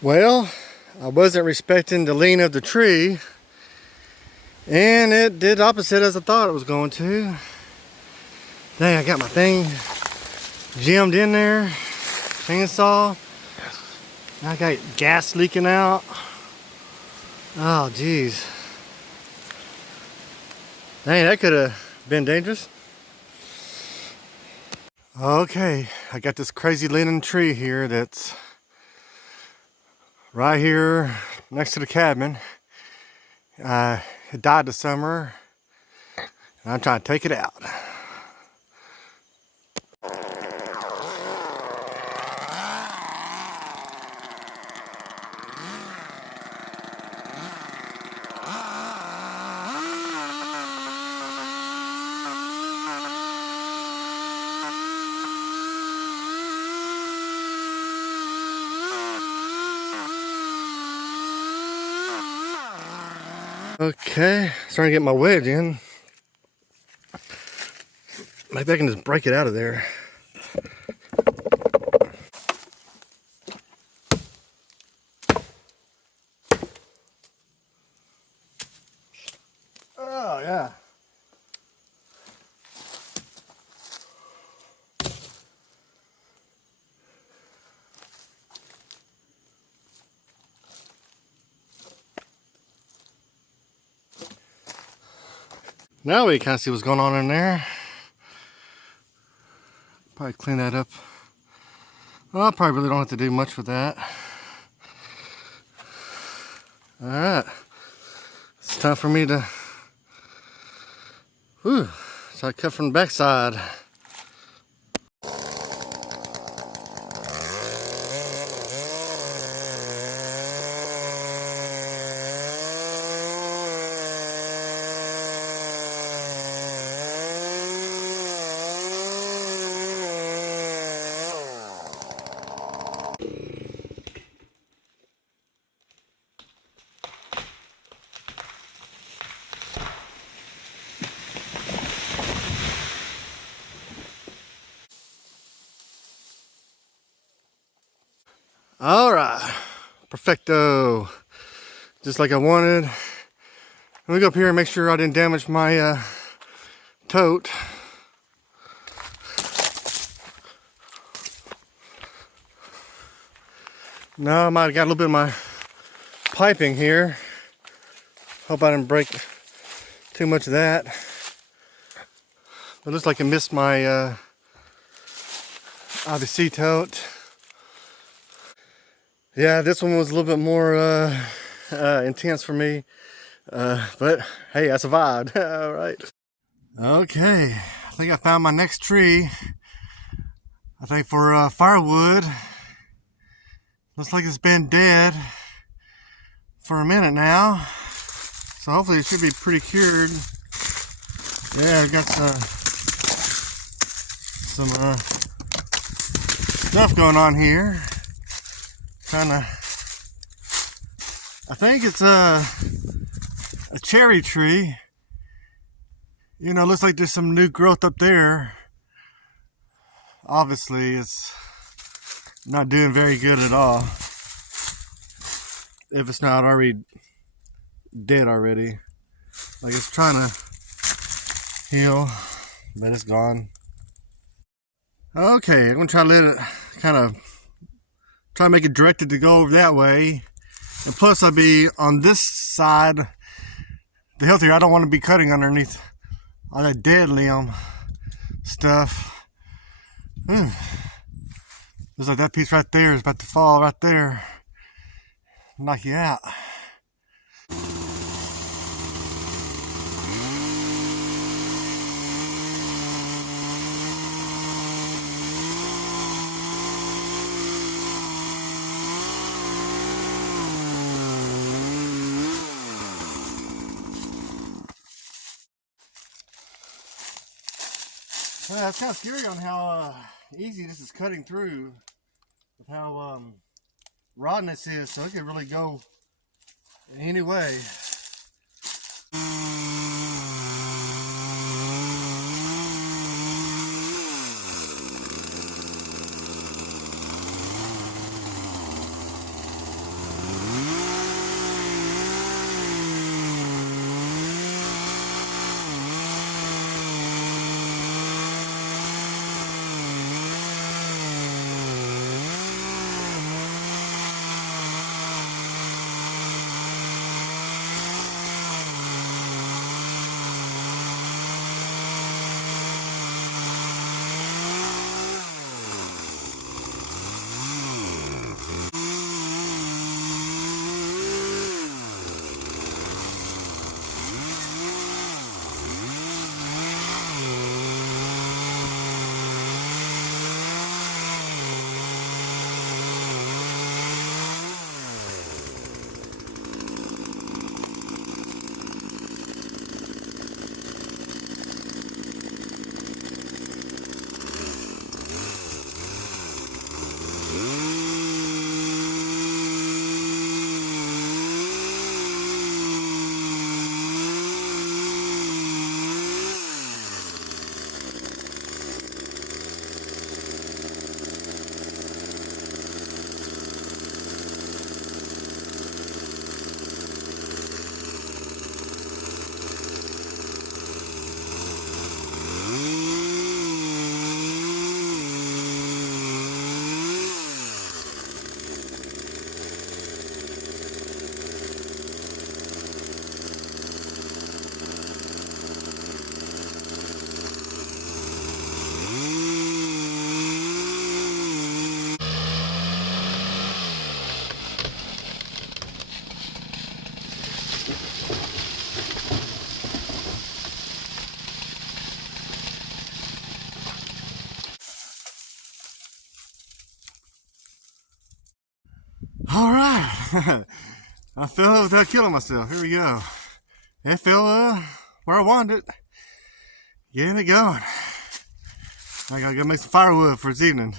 Well, I wasn't respecting the lean of the tree, and it did opposite as I thought it was going to. Dang, I got my thing jammed in there, chainsaw. I got gas leaking out. Oh, geez. Dang, that could have been dangerous. Okay, I got this crazy leaning tree here that's right here next to the cabin. It died this summer, and I'm trying to take it out. Okay, starting to get my wedge in. Maybe I can just break it out of there. Oh, yeah. Now we kind of see what's going on in there. Probably clean that up. Well, I probably really don't have to do much with that. Alright. It's time for me to... Whew. So I cut from the backside. All right, perfecto, just like I wanted. Let me go up here and make sure I didn't damage my tote. No, I might have got a little bit of my piping here. Hope I didn't break too much of that. It looks like I missed my IBC tote. Yeah, this one was a little bit more intense for me, but hey, I survived. All right. Okay, I think I found my next tree. I think for firewood. Looks like it's been dead for a minute now, so hopefully it should be pretty cured. Yeah, I got some stuff going on here. I think it's a cherry tree. You know, looks like there's some new growth up there. Obviously, it's not doing very good at all. If it's not already dead already. Like it's trying to heal, but it's gone. Okay, I'm gonna try to let it try to make it directed to go over that way. And plus I'll be on this side, the healthier. I don't want to be cutting underneath all that dead limb stuff. Looks like that piece right there is about to fall right there. Knock you out. Yeah, it's kind of scary on how easy this is cutting through, with how rotten this is, so it could really go any way. All right. I fell it without killing myself. Here we go. It fell where I wanted it. Getting it going. I gotta go make some firewood for this evening.